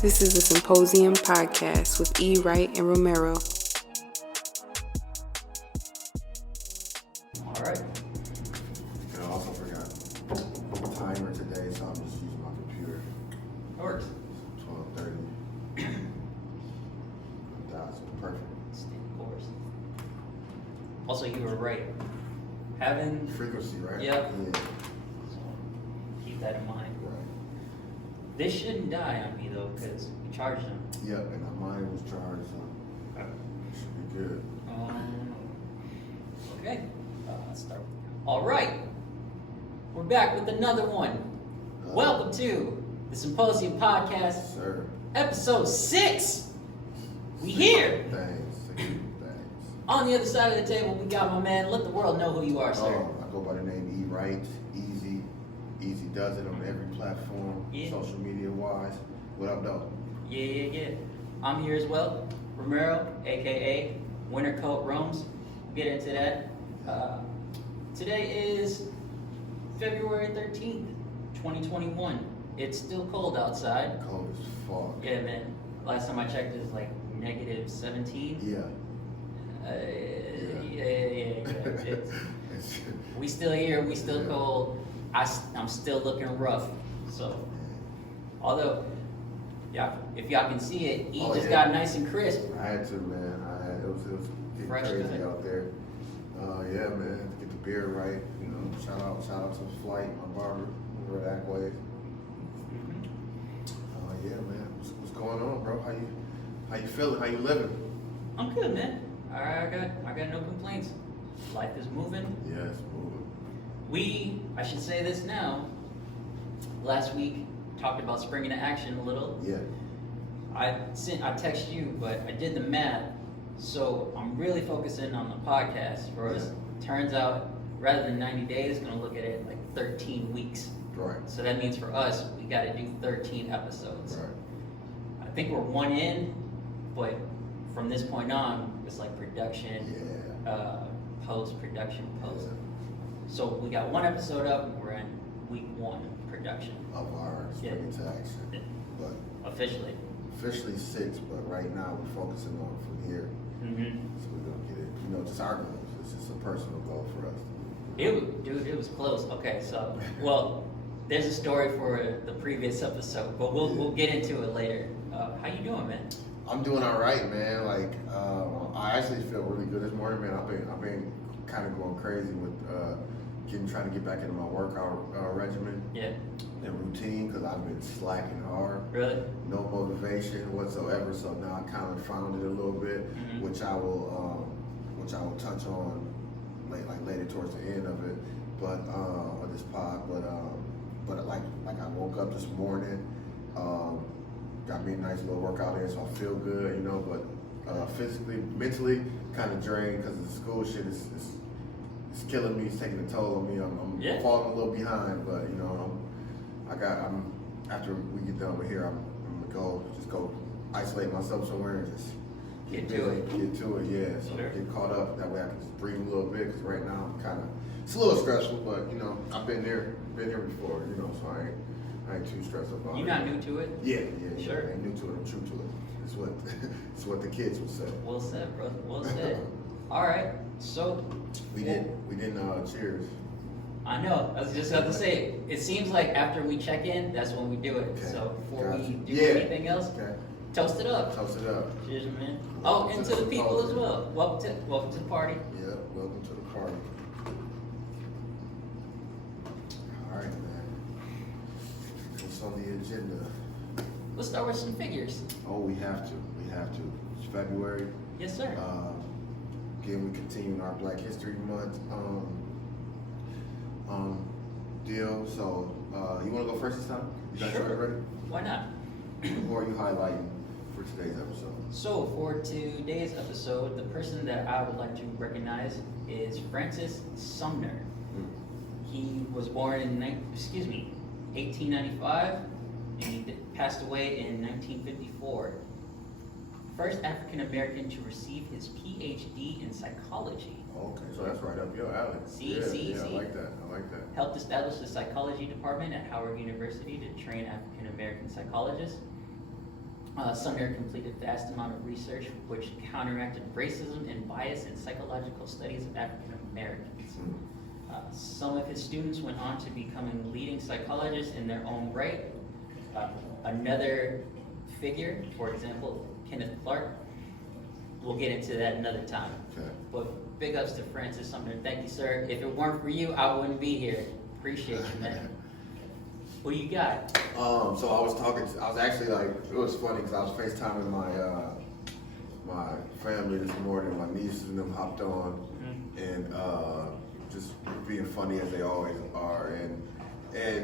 This is the Symposium podcast with E. Wright and Romero. All right. And I also forgot the timer today, so I'm just using my computer. That works. 12:30. That's perfect. Stay the course. Also, you were right. Having Frequency, right? Yep. Yeah. So keep that in mind. Right. This shouldn't die on me though, because we charged them. Yep, and mine was charged, so it should be good. Okay. Let's start. All right. We're back with another one. Welcome to the Symposium podcast, Sir. episode 6. We here. Thanks. On the other side of the table, we got my man. Let the world know who you are, sir. I go by the name E. Wright. Easy does it on every platform, social media wise. What up, though? Yeah. I'm here as well. Romero, aka Winter Coat Roams. We'll get into that. Today is February 13th, 2021. It's still cold outside. Cold as fuck. Yeah, man. Last time I checked, it was like negative 17. Yeah. Yeah. We still here. We still cold. I'm still looking rough. So, although, yeah, if y'all can see it, just got nice and crisp. I had to, man. It was getting Fresh crazy cut. out there. Yeah, man. Get the beard right. You know, shout out to Flight, my barber, over at Ackway. Yeah, man. What's going on, bro? How you feeling? How you living? I'm good, man. I got no complaints. Life is moving. Yeah, it's moving. I should say this now. Last week talked about springing into action a little. Yeah. I texted you, but I did the math. So I'm really focusing on the podcast for us. Turns out, rather than 90 days, gonna look at it like 13 weeks. Right. So that means for us, we got to do 13 episodes. Right. I think we're one in, but from this point on, it's like production, post-production, post. Yeah. So we got one episode up, and we're in week 1 production. Of our spring into action. But Officially. 6, but right now we're focusing on from here. Mm-hmm. So we're gonna get it. You know, just our goals. It's just a personal goal for us. It was close. Okay, so, well, there's a story for the previous episode, but we'll get into it later. How you doing, man? I'm doing all right, man. Like, I actually feel really good this morning, man. I've been kind of going crazy with trying to get back into my workout regimen and routine because I've been slacking hard. Really? No motivation whatsoever. So now I kind of found it a little bit, which I will touch on later towards the end of it, but of this pod. But like I woke up this morning. Got me a nice little workout in, so I feel good, you know, but physically, mentally, kind of drained because the school shit is killing me. It's taking a toll on me. I'm falling a little behind, but you know, after we get done with here, I'm gonna go isolate myself somewhere and just Get to it, yeah. So sure. Get caught up. That way I can just breathe a little bit because right now it's a little stressful, but you know, I've been here before, you know, so I ain't too stressed about it. You're not new to it? Yeah. Sure. I ain't new to it. I'm true to it. It's what the kids would say. Well said, brother. Well said. All right. So We didn't cheers. I know. I was just about to say. It seems like after we check in, that's when we do it. Okay. So before we do Yeah. anything else, toast it up. Toast it up. Cheers, man. Oh, and to the people as well. Welcome to the party. Yeah. Welcome to the party. All right, man. What's on the agenda? Let's start with some figures. Oh, we have to. It's February. Yes, sir. Again, we continue our Black History Month deal. So, you want to go first this time? You guys Sure. ready? Why not? Who are you highlighting for today's episode? So for today's episode, the person that I would like to recognize is Francis Sumner. He was born in 1895, and he passed away in 1954. First African American to receive his PhD in psychology. Okay, so that's right up your alley. See. I like that. Helped establish the psychology department at Howard University to train African American psychologists. Sumner completed a vast amount of research which counteracted racism and bias in psychological studies of African Americans. Some of his students went on to becoming leading psychologists in their own right. Another figure, for example, Kenneth Clark. We'll get into that another time. Okay. But big ups to Francis Sumner. Thank you, sir. If it weren't for you, I wouldn't be here. Appreciate you, man. What do you got? So I was actually like, it was funny because I was FaceTiming my family this morning. My nieces and them hopped on, and just being funny as they always are, and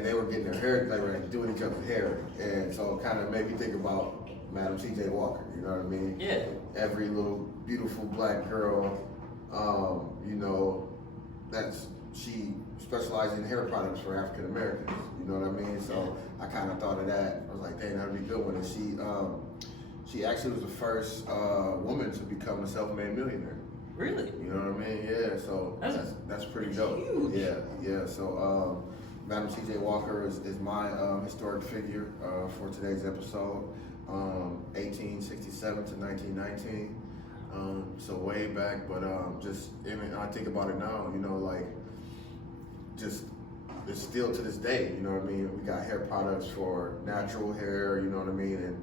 they were getting their hair, they were doing each other's hair, and so it kind of made me think about Madam T.J. Walker. You know what I mean? Yeah. Every little beautiful black girl, you know, she specializes in hair products for African Americans. You know what I mean? So I kind of thought of that. I was like, dang, that'd be a good one. And she actually was the first woman to become a self-made millionaire. Really? You know what I mean? Yeah. So that's pretty dope. Huge. Yeah. So Madam T.J. Walker is my historic figure for today's episode. 1867 to 1919. So way back, but I think about it now, you know, like, just, it's still to this day, you know what I mean? We got hair products for natural hair, you know what I mean? And,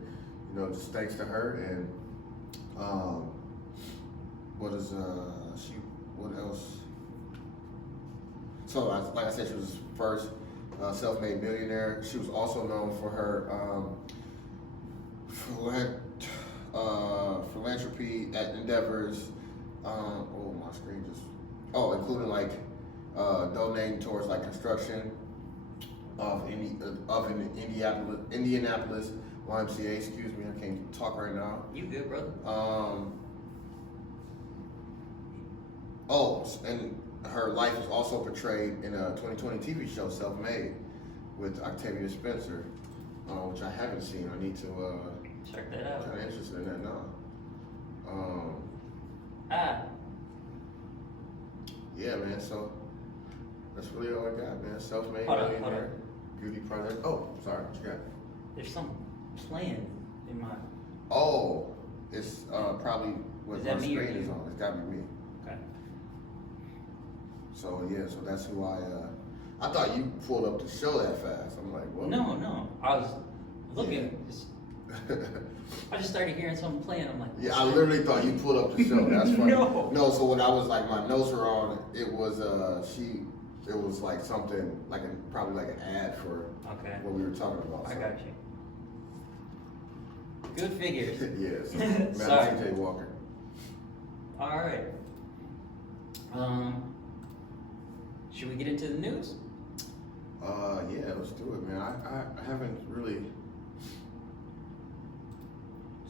you know, just thanks to her. And what else? So like I said, she was the first self-made millionaire. She was also known for her philanthropy endeavors. My screen just. Including like donating towards like construction of Indianapolis YMCA. Excuse me, I can't talk right now. You good, brother? And her life was also portrayed in a 2020 TV show, Self-Made, with Octavia Spencer, which I haven't seen. I need to check that out. Kind of interested in that now. Yeah, man. So that's really all I got, man. Self-made millionaire, beauty product. Oh, sorry, what you got? There's something playing in my. Oh, it's probably what my screen is on. It's gotta be me. Okay. So yeah, so that's who I thought you pulled up the show that fast. I'm like, what? No. I was looking. I just started hearing something playing. I'm like, yeah, I literally thought you pulled up the show. That's funny. No. So when I was like, my notes were on, it was it was like something like probably like an ad for what we were talking about. I got you. Good figures. Yes. Sorry. T.J. Walker. All right. Should we get into the news? Yeah, let's do it, man. I haven't really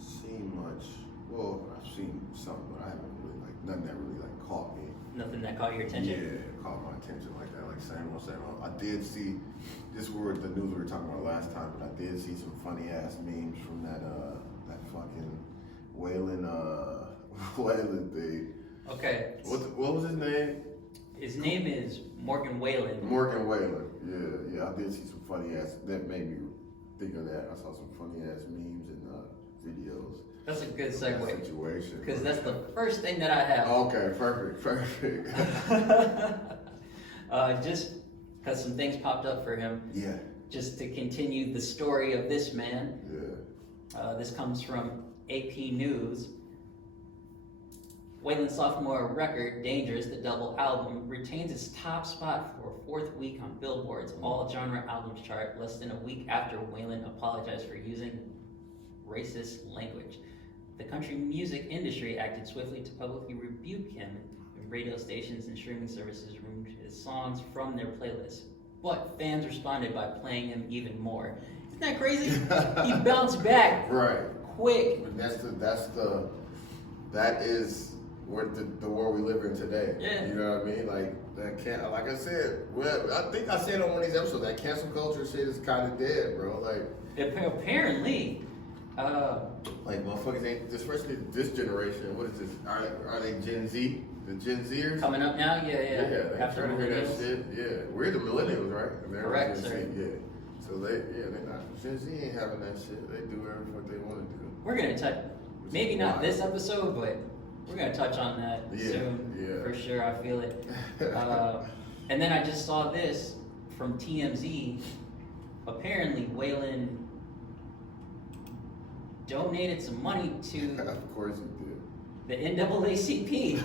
seen much. Well, I've seen some, but I haven't really nothing that really caught me. Nothing that caught your attention? Yeah, caught my attention like that. Like same old. I did see, this were the news we were talking about last time, but I did see some funny ass memes from that fucking Waylon thing. Okay. What was his name? His name is Morgan Waylon. Morgan Waylon. Yeah. I did see some funny ass. That made me think of that. I saw some funny ass memes and videos. That's a good segue. Situation. Because that's the first thing that I have. Okay, perfect. Just because some things popped up for him. Yeah. Just to continue the story of this man. Yeah. This comes from AP News. Waylon's sophomore record, Dangerous, the double album, retains its top spot for a fourth week on Billboard's all-genre albums chart, less than a week after Waylon apologized for using racist language. The country music industry acted swiftly to publicly rebuke him, and radio stations and streaming services removed his songs from their playlists. But fans responded by playing him even more. Isn't that crazy? He bounced back quick. That is where the world we live in today. Yeah. You know what I mean? Like I said, I think I said on one of these episodes, that cancel culture shit is kind of dead, bro. Apparently. Motherfuckers ain't, especially this generation. What is this? Are they Gen Z? The Gen Zers? Coming up now? Yeah. They After trying to hear that shit. Yeah. We're the millennials, right? Correct, Gen Z, sir. yeah. So they're not. Gen Z ain't having that shit. They do what they want to do. we're gonna touch, maybe not this episode, but we're gonna touch on that soon. Yeah. For sure, I feel it. And then I just saw this from TMZ. Apparently, Waylon donated some money to Of course he the NAACP.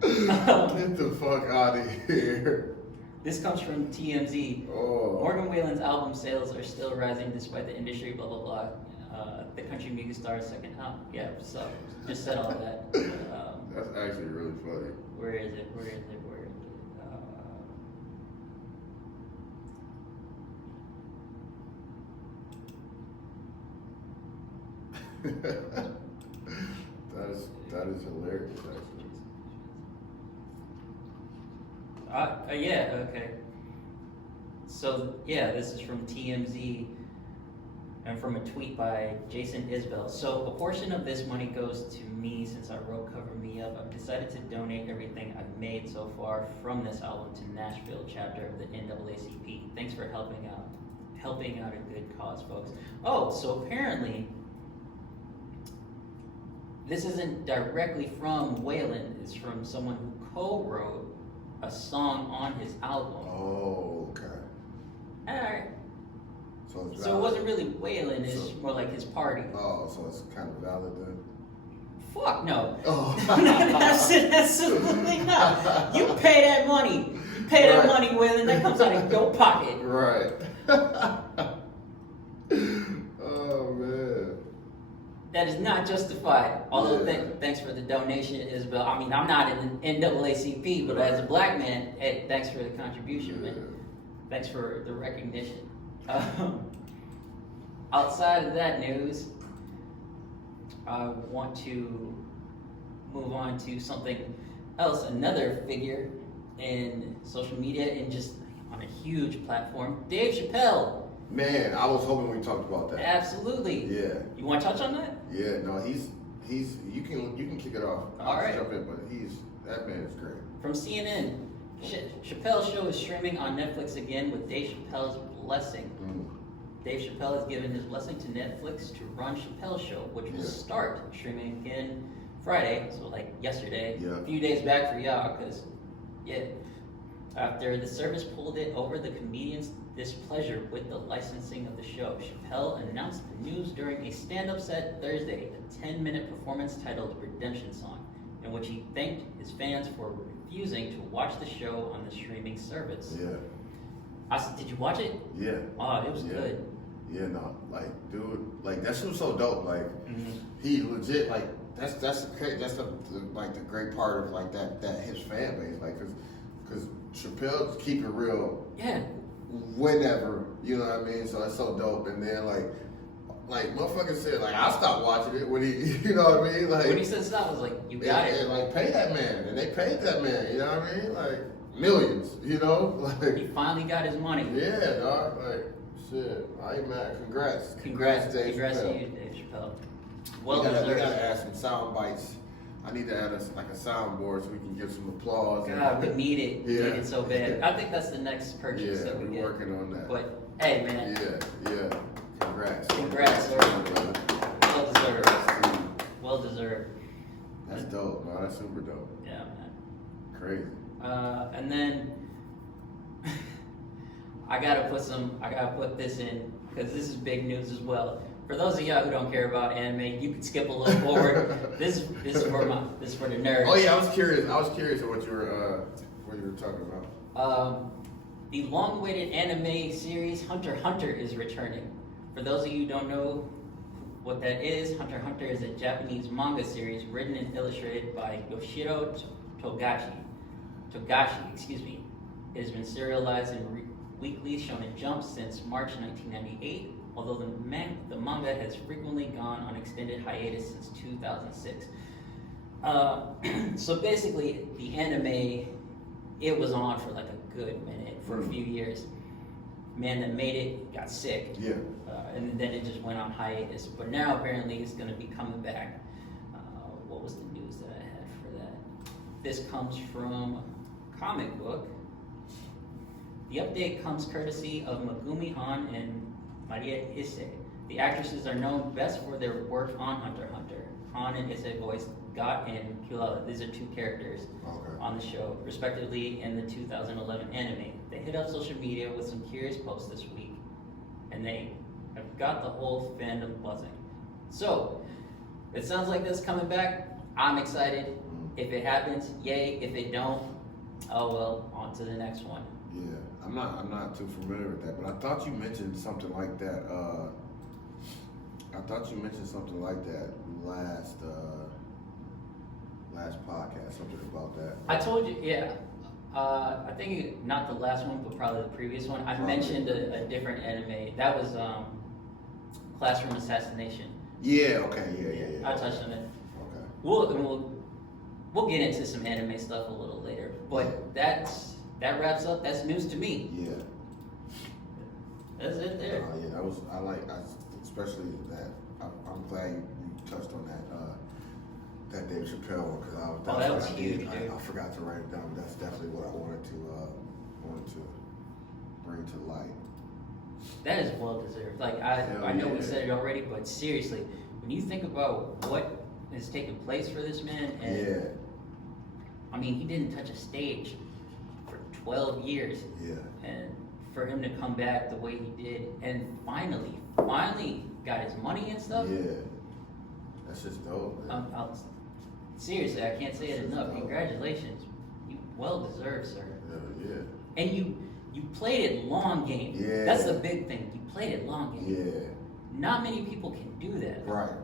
Get the fuck out of here. This comes from TMZ. Oh. Morgan Wallen's album sales are still rising despite the industry, blah, blah, blah. The country music star's second album. Yeah, so just said all that. That's actually really funny. Where is it? that is hilarious, actually. Yeah, okay. So, yeah, this is from TMZ and from a tweet by Jason Isbell. So, a portion of this money goes to me since I wrote Cover Me Up. I've decided to donate everything I've made so far from this album to Nashville chapter of the NAACP. Thanks for helping out a good cause, folks. Oh, so apparently, this isn't directly from Waylon. It's from someone who co-wrote a song on his album. Oh, okay. Alright. So it wasn't really Waylon, it's more like his party. Oh, so it's kind of valid then? Fuck no. Oh. Absolutely not. You pay that money. You pay that money, Waylon, that comes out of your pocket. Right. Oh, man. That is not justified. Although, thanks for the donation, Isabel. I mean, I'm not in the NAACP, but as a black man, hey, thanks for the contribution, man. Thanks for the recognition. Outside of that news, I want to move on to something else. Another figure in social media and just on a huge platform, Dave Chappelle. Man, I was hoping we talked about that. Absolutely. Yeah. You want to touch on that? Yeah, no, he's you can kick it off. All right. Jump in, but that man is great. From CNN, Chappelle's show is streaming on Netflix again with Dave Chappelle's blessing. Dave Chappelle has given his blessing to Netflix to run Chappelle's show, which will start streaming again Friday, so like yesterday, a few days back for y'all, because, after the service pulled it over the comedian's displeasure with the licensing of the show, Chappelle announced the news during a stand-up set Thursday, a 10-minute performance titled Redemption Song, in which he thanked his fans for refusing to watch the show on the streaming service. Yeah. I said, did you watch it? Yeah. Oh, it was good. Yeah, no, like, dude, like that shit was so dope. Like, he legit, like, that's the great part of like that his fan base, like, cause Chappelle keep it real. Yeah. Whenever, you know what I mean? So that's so dope. And then like motherfucker said, like, I stopped watching it when he, you know what I mean? Like, when he said stop, I was like, you got it. Like, pay that man, and they paid that man. You know what I mean? Like millions. You know, like he finally got his money. Yeah, dog. Like. Shit, I ain't mad. Congrats to you, Dave Chappelle. Well deserved. We gotta add some sound bites. I need to add a soundboard so we can give some applause. God, we need it. We need it so bad. I think that's the next purchase that we get. We're working on that. But hey, man. Yeah. Congrats, sir. Well deserved. That's dope, man. That's super dope. Yeah, man. Crazy. And then. I gotta put this in because this is big news as well. For those of y'all who don't care about anime, you can skip a little forward. This is for the nerds. Oh yeah, I was curious of what you were talking about. The long-awaited anime series Hunter x Hunter is returning. For those of you who don't know what that is, Hunter x Hunter is a Japanese manga series written and illustrated by Yoshiro Togashi. It has been serialized in weekly Shonen Jump since March 1998, although the manga has frequently gone on extended hiatus since 2006. So basically, the anime, it was on for like a good minute, for a few years. Man that made it got sick, and then it just went on hiatus. But now apparently it's going to be coming back. What was the news that I had for that? This comes from Comic Book. The update comes courtesy of Megumi Han and Maria Issei. The actresses are known best for their work on Hunter x Hunter. Han and Issa voiced Got and Kulala. These are two characters on the show, respectively, in the 2011 anime. They hit up social media with some curious posts this week, and they have got the whole fandom buzzing. So, it sounds like this coming back. I'm excited. If it happens, yay. If it don't, oh well, on to the next one. Yeah, I'm not too familiar with that, but I thought you mentioned something like that. Last podcast, something about that. I told you, yeah. I think not the last one, but probably the previous one. I mentioned a different anime. That was Classroom Assassination. Yeah. Okay. Yeah. I touched on it. Okay. We'll get into some anime stuff a little later, but that wraps up. That's news to me. Yeah. That's it there. Especially that. I'm glad you touched on that. That Dave Chappelle one, because that was huge, dude. I forgot to write it down, but that's definitely what I wanted to bring to light. That is well deserved. Like I know we said it already, but seriously, when you think about what has taken place for this man, and I mean, he didn't touch a stage for 12 years. Yeah. And for him to come back the way he did, and finally got his money and stuff. Yeah. That's just dope, man. Seriously, I can't say it enough. Congratulations. You well deserved, sir. Yeah. And you played it long game. Yeah. That's the big thing. You played it long game. Yeah. Not many people can do that. Right.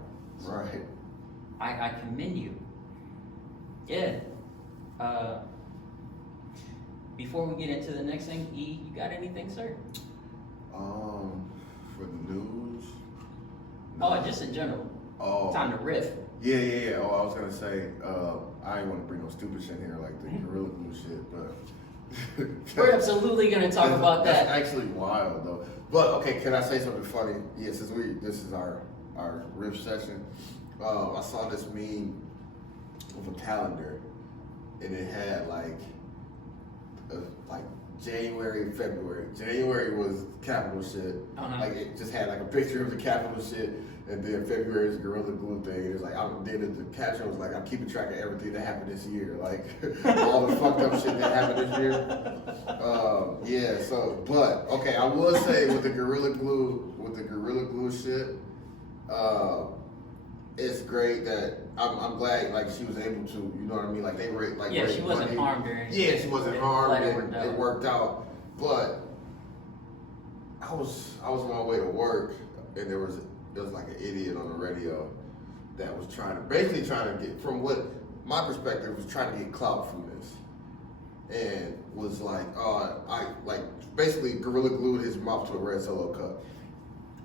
I commend you. Yeah. Before we get into the next thing, E, you got anything, sir? For the news. No. Oh, just in general. Oh. Time to riff. Yeah. Oh, I was gonna say, I ain't want to bring no stupid shit here like the Gorilla Glue shit, but we're absolutely gonna talk about that. That's actually wild though. But okay, can I say something funny? Yeah, since this is our riff session, I saw this meme of a calendar, and it had like January and February. January was capital shit. Like it just had like a picture of the capital shit, and then February is the Gorilla Glue thing. It was like then the caption was like, I'm keeping track of everything that happened this year, like all the fucked up shit that happened this year. Yeah. So, but okay, I will say with the Gorilla Glue shit, it's great that I'm glad like she was able to, you know what I mean? Like they were like she wasn't harmed or anything. Yeah, she wasn't harmed. It worked out. But I was on my way to work, and there was like an idiot on the radio that was trying to get, from what my perspective, was trying to get clout from this, and was like, I basically Gorilla glued his mouth to a red Solo cup.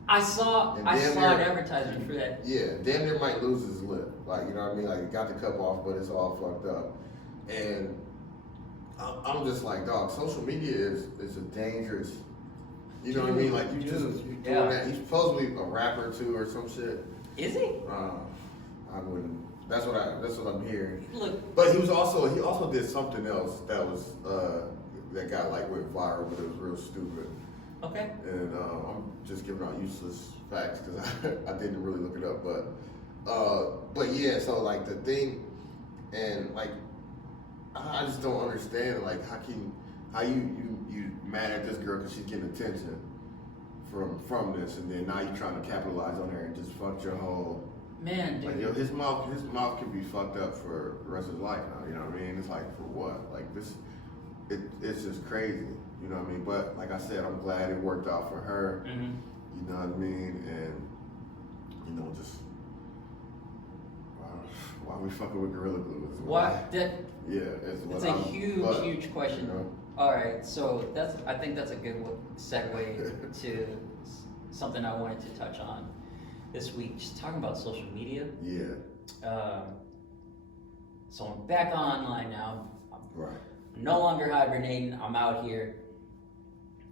I saw an advertisement for that. Yeah, damn near might lose his lip. Like, you know what I mean? Like, he got the cup off, but it's all fucked up. And I'm just like, dog, social media is a dangerous, you know what I mean? Like, you doing that. He's supposedly a rapper too or some shit. Is he? I wouldn't. That's what I'm hearing. Look, but he also did something else that was that got like went viral, but it was real stupid. Okay. And I'm just giving out useless facts because I didn't really look it up, but yeah. So like the thing, and like I just don't understand like how you mad at this girl because she's getting attention from this, and then now you're trying to capitalize on her and just fuck your whole. Man, dude. Like, yo, his mouth can be fucked up for the rest of his life now. You know what I mean? It's like, for what? Like this, it's just crazy. You know what I mean? But like I said, I'm glad it worked out for her. Mm-hmm. You know what I mean? And you know, just why we fucking with Gorilla Glue? It's a huge question. You know? All right, so I think that's a good segue to something I wanted to touch on this week. Just talking about social media. Yeah. So I'm back online now. Right. I'm no longer hibernating. I'm out here.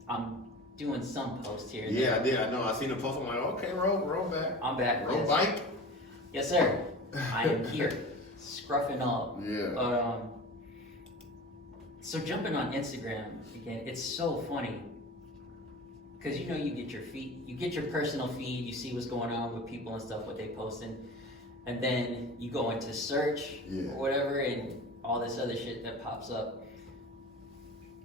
I'm doing some posts here. Yeah, I did. I know. I seen the post. I'm like, okay, roll back. I'm back. Roll bike. Yes, sir. I am here, scruffing up. Yeah. But so jumping on Instagram again, it's so funny because you know you get your feed, you get your personal feed, you see what's going on with people and stuff, what they posting, and then you go into search or whatever, and all this other shit that pops up.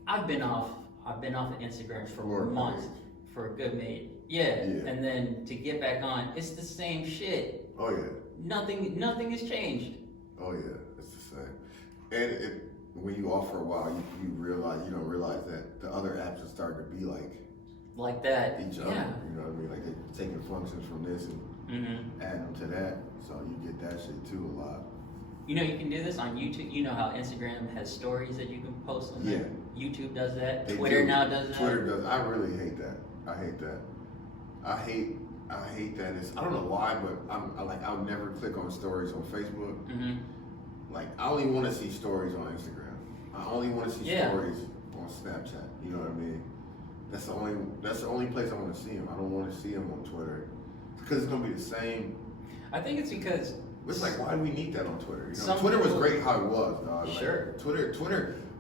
I've been off of Instagram for months, for a good minute. Yeah, and then to get back on, it's the same shit. Oh yeah. Nothing has changed. Oh yeah, it's the same. And when you off for a while, you don't realize that the other apps are starting to be like that. Each other. You know what I mean? Like they're taking functions from this and adding them to that. So you get that shit too a lot. You know you can do this on YouTube. You know how Instagram has stories that you can post on there? YouTube does that. Twitter now does that. Twitter does. I really hate that. I hate that. I hate that. I don't know why, but I'll never click on stories on Facebook. Like I only want to see stories on Instagram. I only want to see stories on Snapchat. You know what I mean? That's the only place I want to see them. I don't want to see them on Twitter because it's gonna be the same. I think it's because it's like, why do we need that on Twitter? You know, Twitter was great how it was, dog. Sure. Like,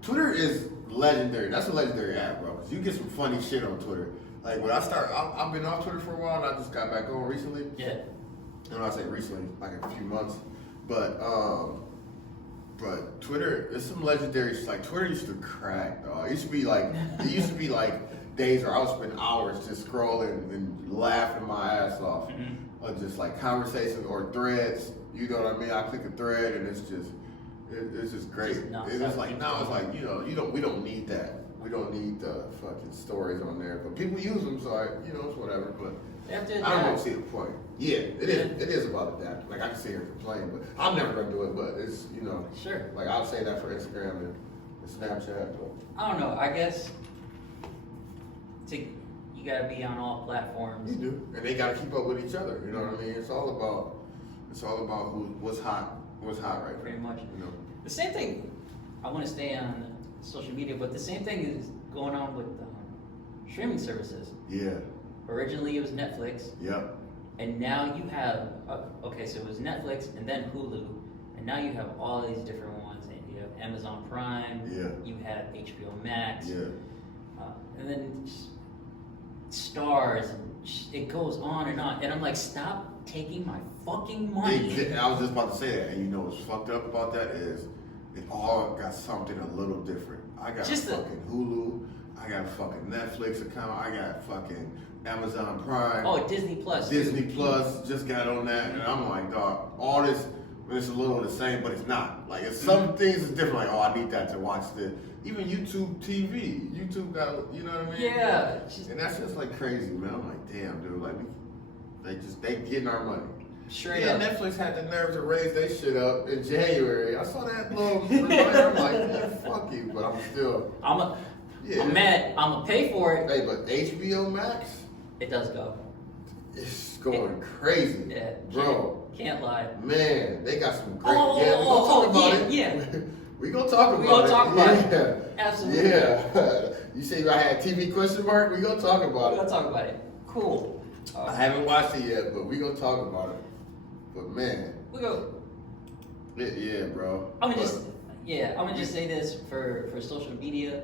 Twitter is legendary. That's a legendary app, bro. Cause you get some funny shit on Twitter. Like when I've been off Twitter for a while, and I just got back on recently. Yeah. And I say recently, like a few months, but Twitter, there's some legendary. Like Twitter used to crack, dog. It used to be like days where I would spend hours just scrolling and laughing my ass off, or just like conversations or threads. You know what I mean? I click a thread and it's just great. It's like now it's like we don't need that. We don't need the fucking stories on there, but people use them, so it's whatever. But I don't see the point. Yeah, it is about that. Like I can sit here and complain, but I'm never gonna do it. But it's sure. Like I'll say that for Instagram and Snapchat. But I don't know. I guess you gotta be on all platforms. You do, and they gotta keep up with each other. You know what I mean? It's all about what's hot right now. Pretty much. You know. The same thing. I want to stay on social media, but the same thing is going on with streaming services. Yeah. Originally it was Netflix. Yep. And now you have so it was Netflix and then Hulu, and now you have all these different ones. And you have Amazon Prime. Yeah. You have HBO Max. Yeah. And then Stars. And it goes on, and I'm like, stop taking my fucking money. I was just about to say that, and you know what's fucked up about that is it all got something a little different. I got fucking Hulu, I got a fucking Netflix account, I got fucking Amazon Prime. Oh, Disney Plus. Disney Plus just got on that, and I'm like, dog, all this, it's a little the same, but it's not. Like, it's some things is different. Like, oh, I need that to watch even YouTube TV. YouTube got, you know what I mean? Yeah. And that's just like crazy, man. I'm like, damn, dude, like they getting our money. Straight up. Netflix had the nerve to raise their shit up in January. I saw that little reminder. I'm like, man, fuck you, but I'm still. I'm mad. I'm gonna pay for it. Hey, but HBO Max, it does go. It's going crazy. Yeah, bro. Can't lie. Man, they got some great. We gonna talk about it. Yeah. We gonna talk about it. Yeah. Absolutely. Yeah. You say I had TV question mark? We gonna talk about it. We gonna talk about it. Cool. I haven't watched it yet, but we gonna talk about it. But man, we go. Yeah, bro. I'm gonna just say this for social media.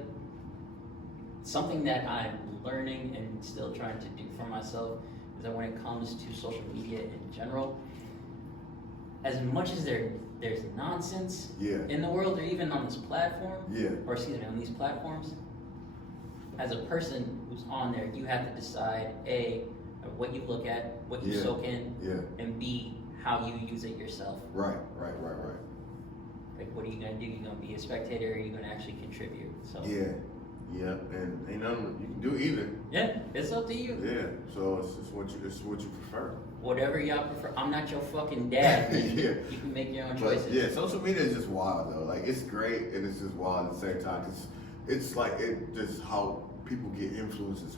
Something that I'm learning and still trying to do for myself is that when it comes to social media in general, as much as there's nonsense in the world, or even on this platform, on these platforms, as a person who's on there, you have to decide what you look at, what you soak in, and B, how you use it yourself. Right. Like, what are you gonna do? You gonna be a spectator, or are you gonna actually contribute? So yeah, and ain't nothing you can do either. Yeah, it's up to you. Yeah, so it's what you prefer. Whatever y'all prefer. I'm not your fucking dad. You can make your own choices. Yeah, social media is just wild though. Like, it's great and it's just wild at the same time. It's like just how people get influenced is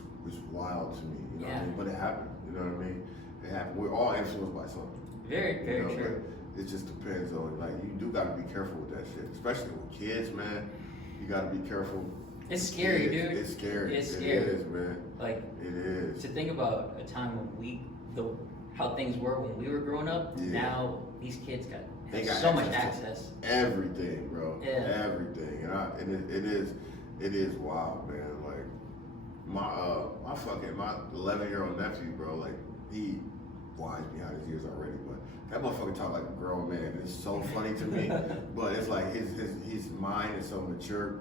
wild to me. You know what I mean? But it happened. You know what I mean? It happened. We're all influenced by something. Very, very true. It just depends on, like, you do gotta be careful with that shit, especially with kids, man. You gotta be careful. It's scary, dude. It's scary. It's scary. It is, man. Like, it is. To think about a time when how things were when we were growing up. Now these kids got so much access. Everything, bro. Yeah. Everything, and it is wild, man. Like, My 11-year-old nephew, bro, like he wise behind his ears already, but that motherfucker talk like a grown man. It's so funny to me, but it's like his mind is so mature,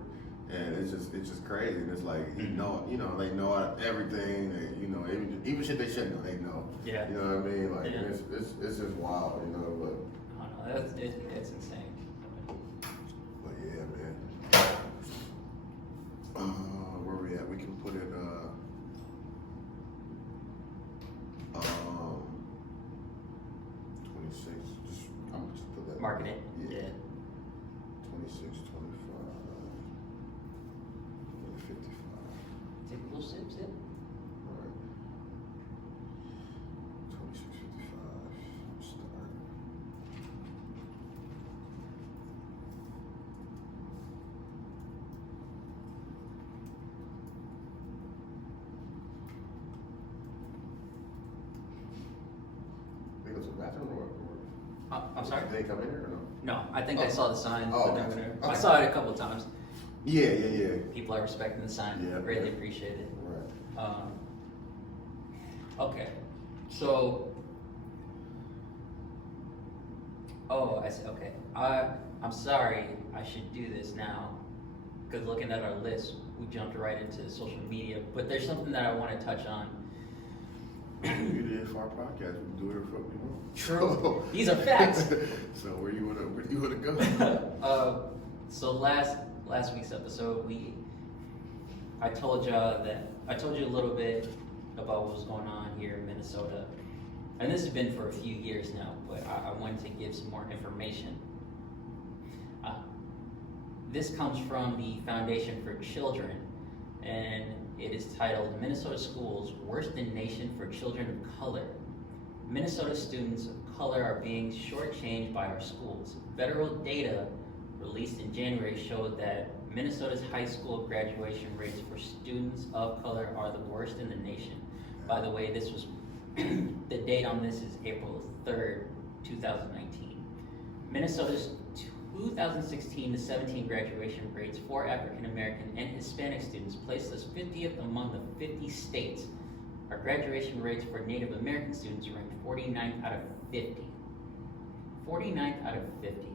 and it's just crazy. And it's like they know everything. They, even shit they shouldn't know, they know. Yeah. You know what I mean? Like Yeah. it's just wild, But I don't know. It's insane. But yeah, man. Where we at? We can put it. 26. I'm just put that. Market it. Yeah. 26, 25, 55. Take a little sip. All right. 26, 55. Start. They go to the bathroom or I'm sorry? Did they come in here or no? No, I think I saw the sign. Oh, but then gotcha. I Okay. saw it a couple times. Yeah. People are respecting the sign. Yeah. Greatly appreciate it. Right. Okay. So. Oh, I see. Okay. I'm sorry. I should do this now, because looking at our list, we jumped right into social media. But there's something that I want to touch on. You did for our podcast. We do it for you. True. These are facts. So where do you wanna go? So last week's episode, I told you a little bit about what was going on here in Minnesota, and this has been for a few years now. But I wanted to give some more information. This comes from the Foundation for Children, and it is titled "Minnesota Schools Worst in Nation for Children of Color." Minnesota students of color are being shortchanged by our schools. Federal data released in January showed that Minnesota's high school graduation rates for students of color are the worst in the nation. By the way, this was the date on this is April 3rd, 2019. Minnesota's 2016 to 17 graduation rates for African American and Hispanic students placed us 50th among the 50 states. Our graduation rates for Native American students ranked 49th out of 50. 49th out of 50.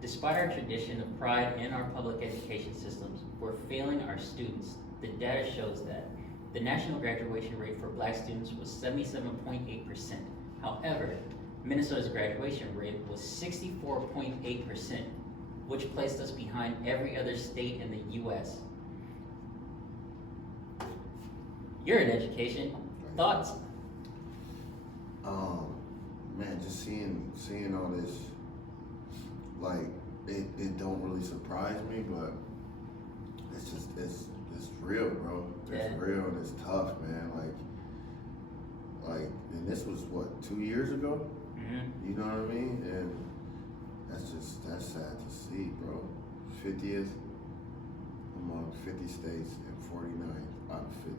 Despite our tradition of pride in our public education systems, we're failing our students. The data shows that the national graduation rate for black students was 77.8%. However, Minnesota's graduation rate was 64.8%, which placed us behind every other state in the U.S. You're in education. Thoughts? Man, just seeing all this, like it don't really surprise me, but it's real, bro. It's real and it's tough, man. And this was what, 2 years ago? Mm-hmm. You know what I mean? And that's sad to see, bro. 50th among 50 states and 49th out of 50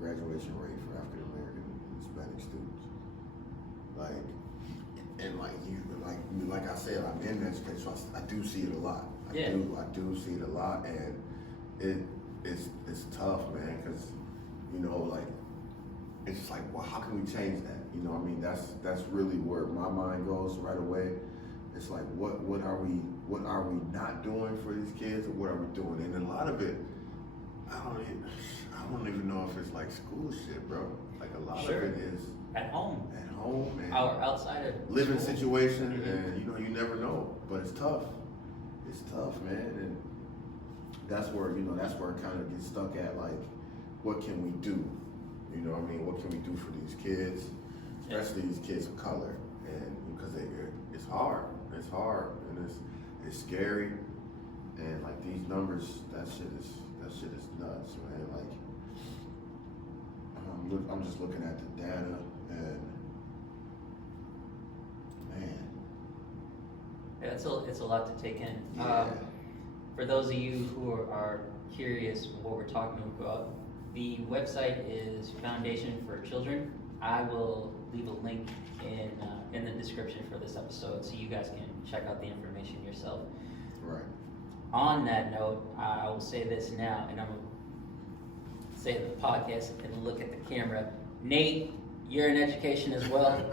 graduation rate for African American and Hispanic students. Like I said, I'm in education, so I do see it a lot. I do see it a lot, and it's tough, man, because it's just like, well, how can we change that? I mean, that's really where my mind goes right away. It's like, what are we not doing for these kids, or what are we doing? And a lot of it, I don't even know if it's like school shit, bro. Like a lot of it is at home and or outside of living school. situation, and you never know, but it's tough, man. And that's where it kind of gets stuck at, like, what can we do? You know what I mean? What can we do for these kids, especially these kids of color? And because it's hard, and it's scary, and like these numbers, that shit is nuts, man. Like, I'm just looking at the data, and man, Yeah, it's a lot to take in. Yeah. For those of you who are curious what we're talking about, the website is Foundation for Children. I will leave a link in the description for this episode so you guys can check out the information yourself. Right. On that note, I will say this now, and say the podcast and look at the camera. Nate, you're in education as well.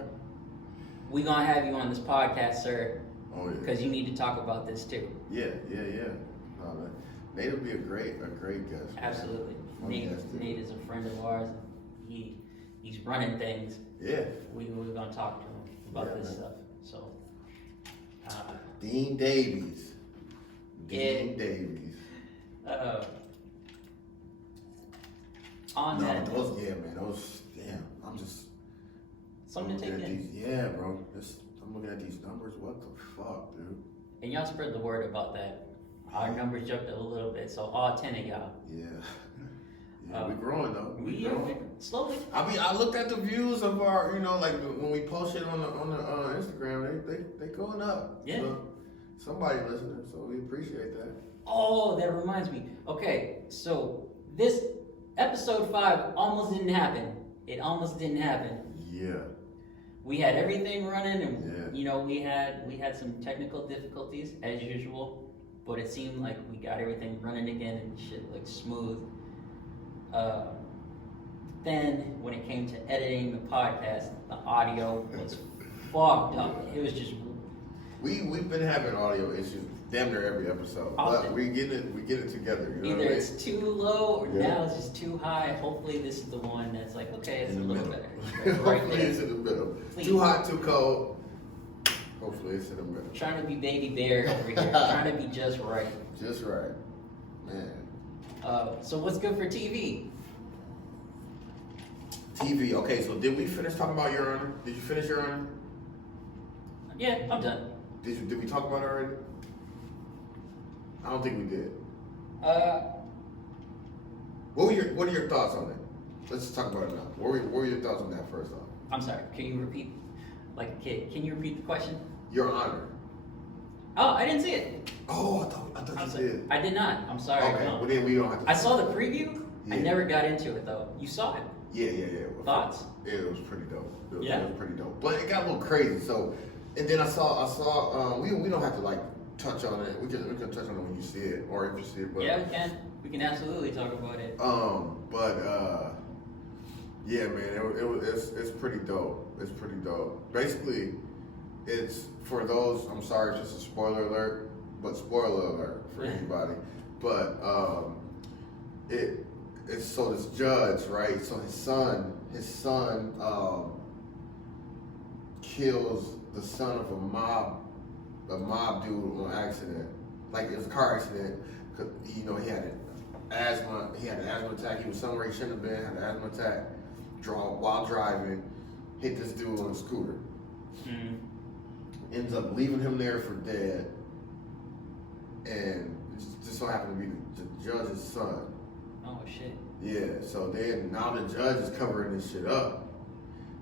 We're gonna have you on this podcast, sir. Oh yeah. Because you need to talk about this too. Yeah. No, man. Nate would be a great guest. Absolutely. Nate is a friend of ours. He's running things. Yeah. We're gonna talk to him about this stuff. So. Dean Davies. Yeah. Dean Davies. On No, that. those, yeah, man, those, damn, I'm just. Something to take in. Yeah, bro. I'm looking at these numbers. What the fuck, dude? And y'all spread the word about that. Our numbers jumped up a little bit, so all 10 of y'all. Yeah. Yeah, we're growing though. We are slowly. I looked at the views of our, like when we post it on the Instagram, they going up. Yeah. So, somebody listening, so we appreciate that. Oh, that reminds me. Okay, so this episode 5 almost didn't happen. It almost didn't happen. Yeah. We had everything running, and Yeah. we had some technical difficulties as usual, but it seemed like we got everything running again and shit looked smooth. Then when it came to editing the podcast, the audio was fucked up. It was just We've been having audio issues damn near every episode, but we get it together. You know either what I mean? it's too low or Yeah. now it's just too high. Hopefully this is the one that's like, okay, it's In a the little middle. better. Right Hopefully there. it's in the middle. Please. Too hot, too cold. Hopefully it's in the middle. Trying to be baby bear over here, trying to be just right. Just right, man. So what's good for TV? TV. Okay, so did we finish talking about Your Honor? Did you finish Your Honor? Yeah, I'm done. Did we talk about it already? I don't think we did. What are your thoughts on it? Let's just talk about it now. What were your thoughts on that first off? I'm sorry. Can you repeat, like a kid? Can you repeat the question? Your Honor. Oh, I didn't see it. Oh, I thought I'm you sorry. did. I did not. I'm sorry. Okay, No. well then we don't have to. I saw the preview. I Yeah. newe got into it though. You saw it. Yeah. Thoughts? Yeah, it was pretty dope. It was pretty dope. But it got a little crazy. So, and then I saw. We don't have to like touch on it. We can touch on it when you see it, or if you see it. But, Yeah, we can. We can absolutely talk about it. Yeah, man, it's pretty dope. It's pretty dope. Basically, it's for those. I'm sorry, it's just a spoiler alert, but spoiler alert for anybody. But it's so this judge, right? So his son kills the son of a mob dude on accident. Like it was a car accident. Cause he had an asthma. He had an asthma attack. He was somewhere he shouldn't have been. Had an asthma attack. While driving, hit this dude on a scooter. Mm. Ends up leaving him there for dead. And it just so happened to be the judge's son. Oh shit. Yeah, so then now the judge is covering this shit up.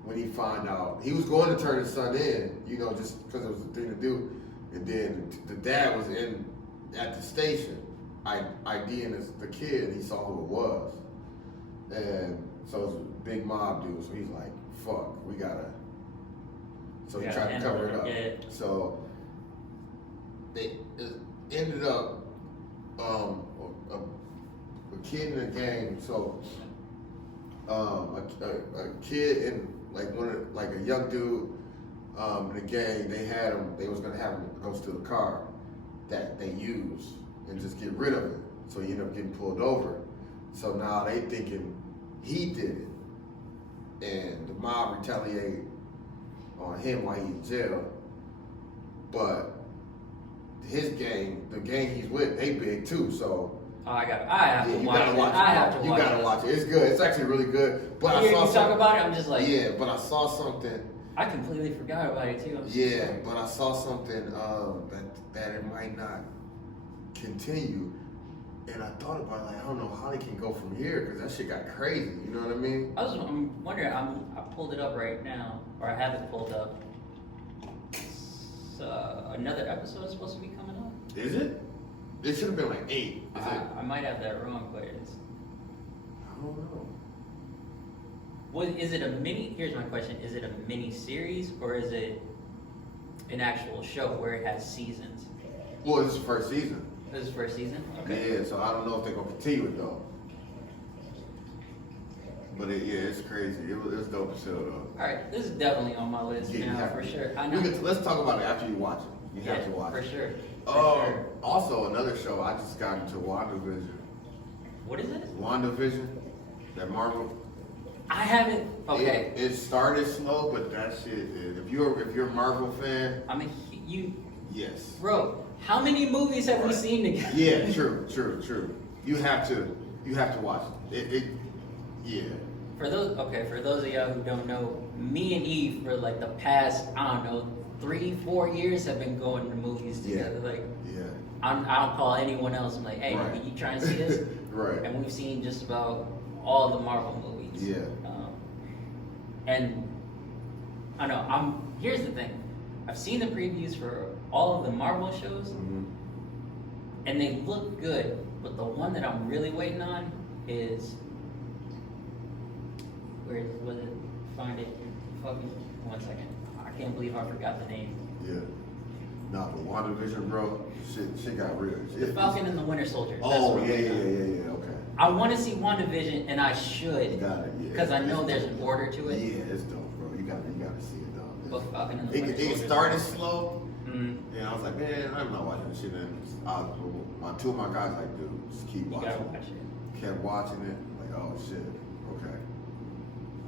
When he found out, he was going to turn his son in, just because it was the thing to do. And then the dad was at the station, IDing the kid, and he saw who it was. And so it was a big mob dude, so he's like, fuck, we gotta. So he tried to cover it up. Yeah. So it ended up a kid in the gang. So a kid and a young dude in the gang. They was gonna have him go to the car that they used and just get rid of it. So he ended up getting pulled over. So now they thinking he did it, and the mob retaliated on him while he's in jail. But his gang, the gang he's with, they big too. So I have to you watch gotta it. watch it. I have to You watch gotta it. watch it. It's good. It's actually really good. But I You saw talk about it, I'm just like, yeah. But I saw something. I completely forgot about it too. I'm Yeah, sorry. but I saw something that it might not continue. And I thought about it, like, I don't know how they can go from here because that shit got crazy. You know what I mean? I'm wondering. I pulled it up right now, or I have it pulled up. Another episode is supposed to be coming up. Is it? It should have been like 8. Is it? I might have that wrong, but it's. I don't know. Is it a mini? Here's my question: is it a mini series or is it an actual show where it has seasons? Well, this is the first season. This is first season. Okay. Yeah, so I don't know if they're gonna continue it though. But it's crazy. It's dope as hell though. All right, this is definitely on my list now for sure. I know. Let's talk about it after you watch it. You have to watch for it. sure. Also, another show I just got into WandaVision. What is it? WandaVision, that Marvel. I haven't. Okay. It started slow, but that shit is. If you're a Marvel fan, I mean, you. yes. Bro, how many movies have we seen together? Yeah, true. You have to watch it. Yeah. For those of y'all who don't know, me and Eve for like the past, I don't know, 3-4 years have been going to movies together. I don't call anyone else. I'm like, hey, right. you trying to see this? Right. And we've seen just about all the Marvel movies. Yeah. And I know. Here's the thing. I've seen the previews for all of the Marvel shows, and they look good. But the one that I'm really waiting on is was it? Find it. Fucking 1 second. I can't believe I forgot the name. Yeah. Nah, but WandaVision, bro, shit got real. The Falcon and the Winter Soldier. Oh, yeah, okay. I want to see WandaVision, and I should. You got it, yeah. Because I know there's an order to it. Yeah, it's dope, bro. You gotta see it, though. But Falcon and the Winter Soldier. It started slow, and I was like, man, I'm not watching this shit. And two of my guys like, dude, just keep watching. You gotta watch it. Kept watching it, like, oh shit, okay.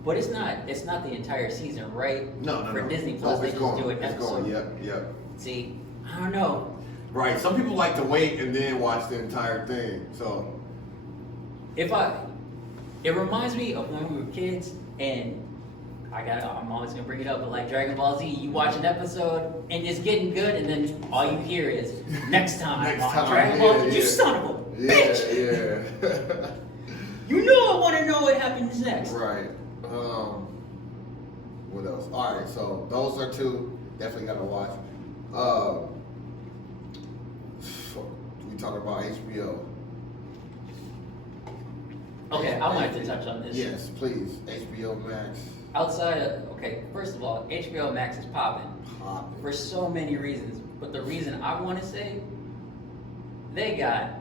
But it's not the entire season, right? No. For Disney Plus, they just do it episode. Yep. See, I don't know. Right. Some people like to wait and then watch the entire thing. So it reminds me of when we were kids, and I'm always gonna bring it up, but like Dragon Ball Z, you watch an episode and it's getting good, and then all you hear is next time on Dragon Ball Z, you son of a bitch. Yeah. You know I want to know what happens next. Right. What else? All right. So those are two. Definitely gotta watch. We talking about HBO. Okay, I wanted to touch on this. Yes, please. HBO Max. First of all, HBO Max is popping for so many reasons. But the reason I want to say, their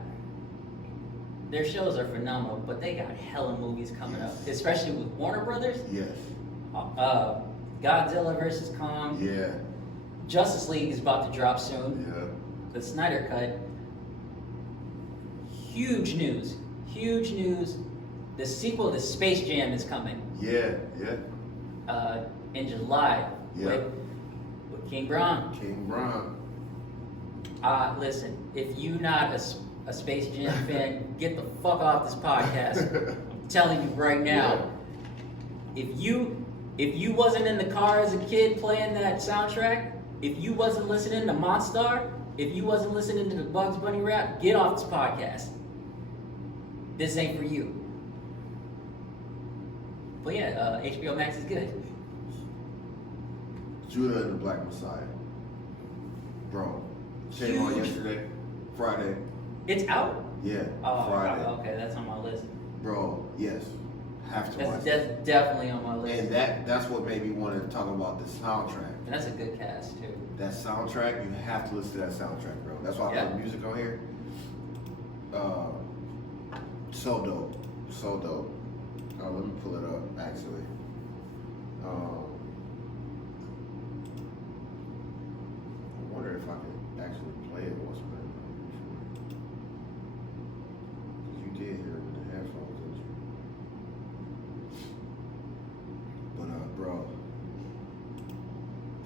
shows are phenomenal, but they got hella movies coming up, especially with Warner Brothers. Yes. Godzilla vs. Kong. Yeah. Justice League is about to drop soon. Yeah. The Snyder Cut. Huge news. The sequel to Space Jam is coming. Yeah. In July. Yeah. With King Bron. Listen, if you not a Space Jam fan, get the fuck off this podcast. I'm telling you right now. Yeah. If you wasn't in the car as a kid playing that soundtrack, if you wasn't listening to Monster, if you wasn't listening to the Bugs Bunny rap, get off this podcast. This ain't for you. But yeah, HBO Max is good. Judah and the Black Messiah. Bro. Came on yesterday. Friday. It's out? Yeah. Oh, Friday. Okay, that's on my list. Bro, yes. Have to watch That's definitely on my list. And that's what made me want to talk about the soundtrack. And that's a good cast too. That soundtrack, you have to listen to that soundtrack, bro. That's why I put music on here. So dope. Let me pull it up, actually. I wonder if I could actually play it once more. You did hear it with the headphones, didn't you? But bro,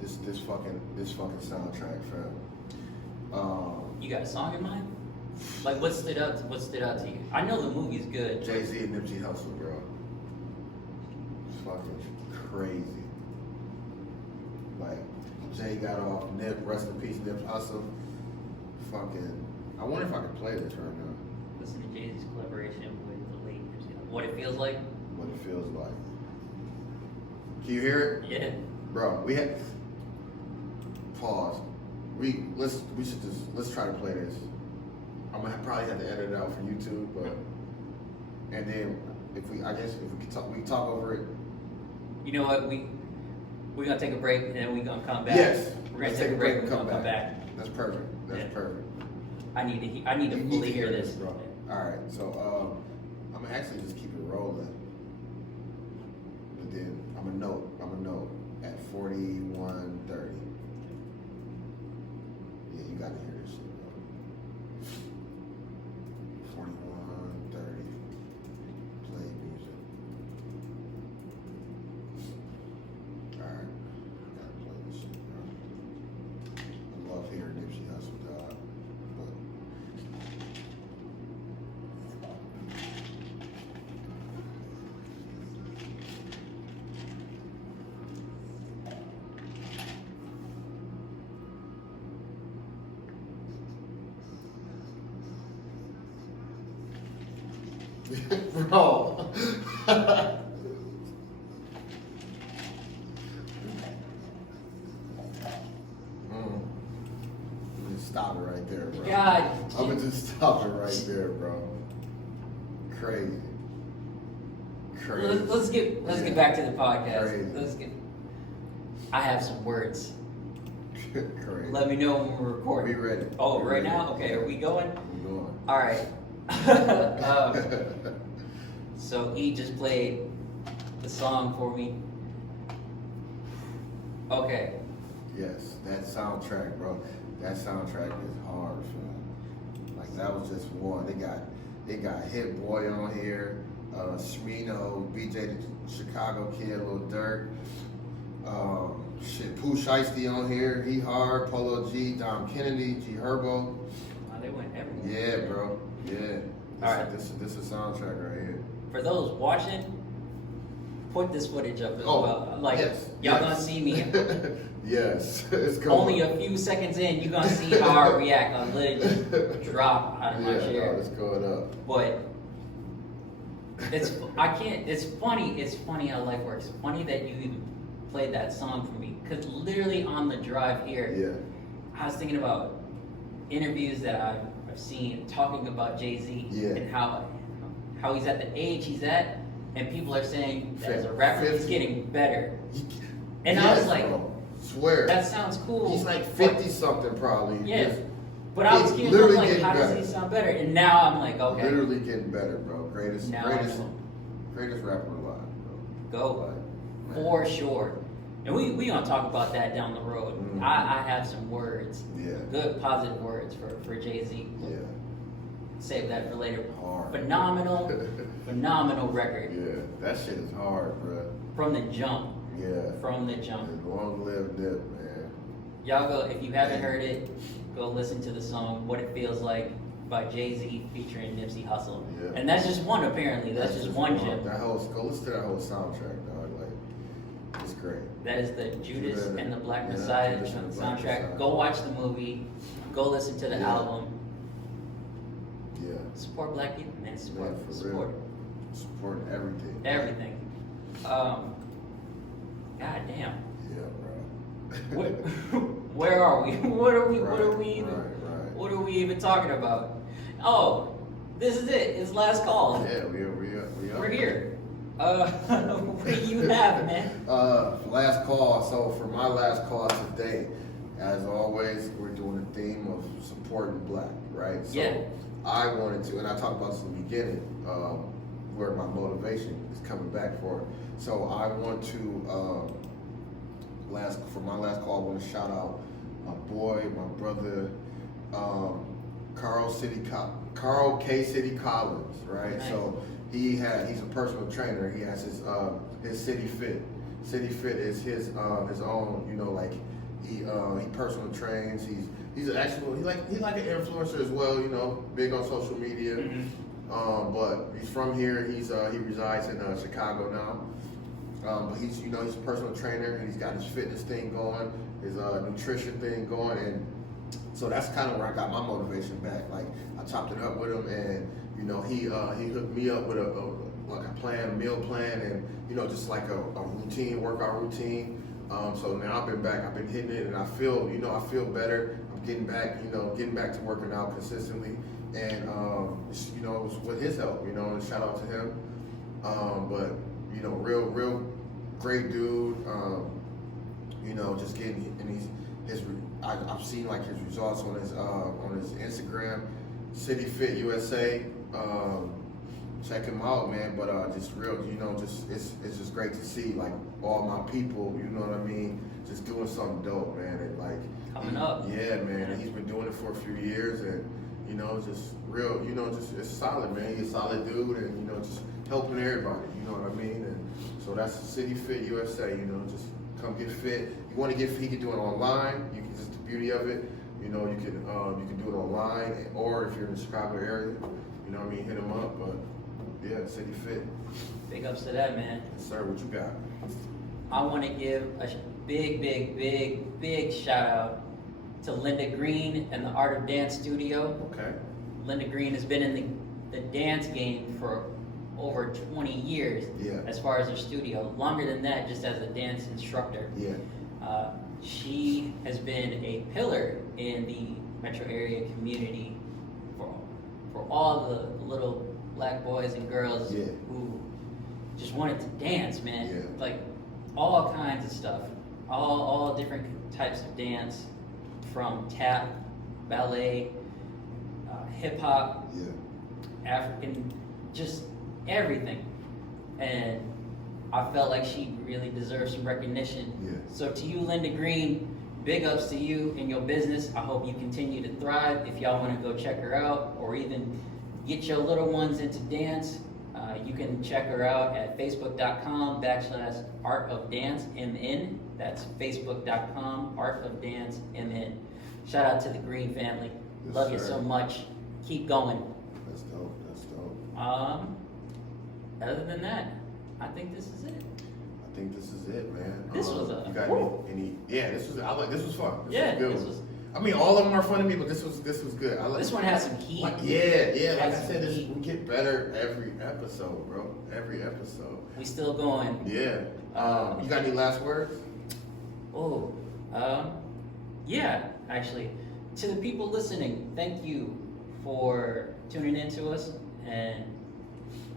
this fucking soundtrack, fam. You got a song in mind? Like what stood out to you? I know the movie's good. Jay-Z and Nipsey Hussle, bro. It's fucking crazy. Like, Jay got off, Nip, rest in peace, Nip Hussle. Fucking, I wonder if I could play this right now. Listen to Jay-Z's collaboration with the late Nipsey Hussle. What it feels like? What it feels like. Can you hear it? Yeah. Bro, we had, pause. Let's try to play this. I'm gonna probably have to edit it out for YouTube, but and then if we can talk over it. You know what? We're gonna take a break and then we're gonna come back. Yes. We're gonna take a break and come back. That's perfect. Perfect. I need to fully hear this. Bro. All right, so I'm gonna actually just keep it rolling. but then I'm a note at 41:30. Yeah, you gotta hear this shit, bro. 41:30. Play music. Alright. Gotta play this shit, bro. I love hearing Nipsey Hussle, dog. But bro. Just stop it right there, bro. God. I'm gonna just stop it right there, bro. Crazy. Let's get back to the podcast. Crazy. I have some words. Crazy. Let me know when we're recording. We ready. Oh, We right ready. now? Okay, are we going? We're going. All right. So E just played the song for me. Okay. Yes, that soundtrack, bro. That soundtrack is hard, fam. Like that was just one. They got Hit Boy on here, Smino, BJ the Chicago Kid, Lil Durk, Pooh Shiesty on here. He hard. Polo G, Dom Kennedy, G Herbo. Wow, they went everywhere. Yeah, bro. Yeah. All right. This is a soundtrack right here. For those watching, put this footage up as well. Like, yes, y'all gonna see me. Yes, it's going. Only a few seconds in, you're gonna see how I react. I literally just drop out of my chair. No, it's going up. But it's funny how life works. It's funny that you even played that song for me. Cause literally on the drive here, Yeah. I was thinking about interviews that I've seen talking about Jay-Z Yeah. and how he's at the age he's at, and people are saying that as a rapper he's 50. getting better. And I Yes, was like, bro. Swear. that sounds cool. He's like 50 something probably. Yeah. Just But I was getting literally like, getting how better. does he sound better? And now I'm like, okay, Literally getting better, bro. Greatest Now I know. rapper alive, bro. go Like, man. for sure. And we gonna talk about that down the road. Mhm. I have some words, Yeah. good positive words for Jay-Z. Yeah. Save that for later. Hard. Phenomenal record Yeah. That shit is hard, bro. from the jump. Yeah. From the jump. And long live Nip, man. Y'all go, if you haven't heard it, go listen to the song "What It Feels Like" by Jay-Z featuring Nipsey Hussle. Yeah. And that's just one, apparently. That's just one gem. That whole go listen to that whole soundtrack, dog. Like, it's great. That is the Judas Yeah, and the Black yeah, Messiah Judas and the Black soundtrack. Messiah. Go watch the movie. Go listen to the Yeah. album. Yeah. Support black people, man. Support. Man, for Support real. Supporting everything. everything. God damn. Yeah, bro. Where are we? What are we even? Right. What are we even talking about? Oh, this is it. It's last call. Yeah, we are. We're here. What do you have, man? Last call. So for my last call today, as always, we're doing a theme of supporting black, right? So Yeah. I wanted to, and I talked about this in the beginning, where my motivation is coming back for. So I want to, for my last call, I want to shout out my boy, my brother, Carl K. City Collins, right? Nice. So he's a personal trainer. He has his City Fit. City Fit is his own, you know, like he personal trains. He's like an influencer as well, you know, big on social media. Mhm. But he's from here. He resides in Chicago now. But he's a personal trainer, and he's got his fitness thing going, his nutrition thing going, and so that's kind of where I got my motivation back. Like I chopped it up with him, and you know he hooked me up with a meal plan, and you know just like a workout routine. So now I've been back, I've been hitting it, and I feel better. I'm getting back to working out consistently, and it was with his help, and shout out to him. But real great dude. Just getting I've seen like his results on his Instagram, City Fit USA. check him out, man. But just real, just it's just great to see like all my people, you know what I mean, just doing something dope, man. And like Coming up. Yeah, man. And he's been doing it for a few years, and just real, just it's solid, man. He's a solid dude, and just helping everybody, you know what I mean. And so that's City Fit USA, just come get fit. You want to get fit, he can do it online. You can just the beauty of it, you can do it online, or if you're in the Chicago area, you know what I mean, hit him up. But yeah, City Fit. Big ups to that, man. Yes, sir. What you got? I want to give a big shout out to Linda Green and the Art of Dance Studio. Okay. Linda Green has been in the dance game for over 20 years. Yeah. As far as her studio, longer than that, just as a dance instructor. Yeah. She has been a pillar in the metro area community for all the little black boys and girls who just wanted to dance, man. Yeah. Like all kinds of stuff, all different types of dance, from tap, ballet, hip hop, African, just everything. And I felt like she really deserves some recognition. Yeah. So to you, Linda Green, big ups to you and your business. I hope you continue to thrive. If y'all want to go check her out, or even get your little ones into dance, you can check her out at facebook.com/artofdancemn. That's facebook.com artofdancemn. Shout out to the Green family. Yes, Love you sir. so much. Keep going. That's dope. That's dope. Other than that, I think this is it. I think this is it, man. This was you got any? Yeah, this was fun. This This was. I mean, all of them are fun to me, but this was good. This one has some heat. Like I said, we get better every episode, bro. Every episode. We still going. Yeah. You got any last words? Oh, yeah, actually. To the people listening, thank you for tuning in to us, and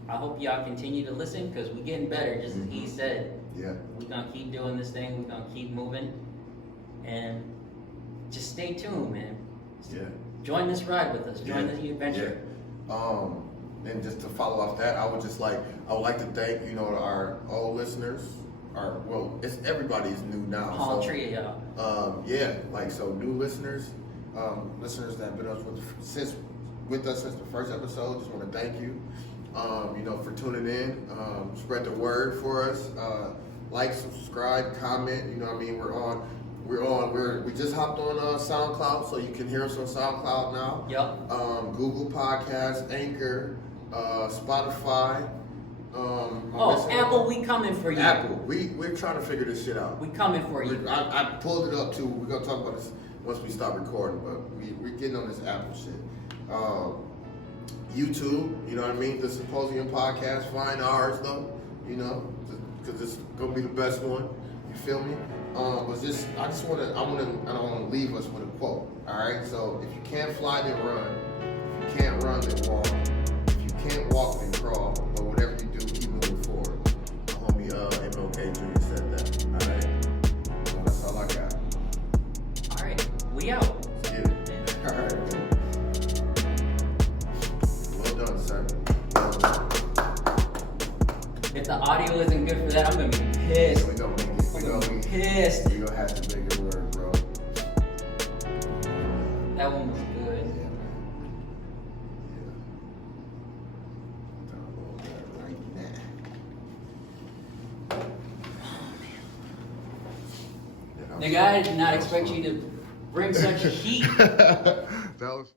I hope y'all continue to listen, because we're getting better, just as he said. Yeah. We're going to keep doing this thing. We're going to keep moving, and just stay tuned, man. Yeah. Join this ride with us. Join the adventure. Yeah. And just to follow off that, I would like to thank, our old listeners. It's everybody's new now. Whole trio, y'all. New listeners, listeners that have been with us since the first episode. Just want to thank you, for tuning in. Spread the word for us. Like, subscribe, comment. You know what I mean? We just hopped on SoundCloud, so you can hear us on SoundCloud now. Yep. Google Podcasts, Anchor, Spotify. Apple, we coming for you. Apple, we're trying to figure this shit out. We coming for you. I pulled it up too. We're gonna talk about this once we stop recording, but we're getting on this Apple shit. YouTube, you know what I mean? The Symposium podcast, find ours though, because it's gonna be the best one. You feel me? I don't want to leave us with a quote. All right. So if you can't fly, then run. If you can't run, then walk. If you can't walk, then crawl. But whatever you do, keep moving forward. My homie MLK Jr. said that. All right. So that's all I got. All right. We out. Let's get it. All right. Well done, sir. If the audio isn't good for that, I'm gonna be pissed. We're gonna make it. Pissed. We're gonna have to make it work, bro. That one was good. Yeah, man. Yeah. Done a little better right now. Nigga, I did not expect you to bring such heat. That was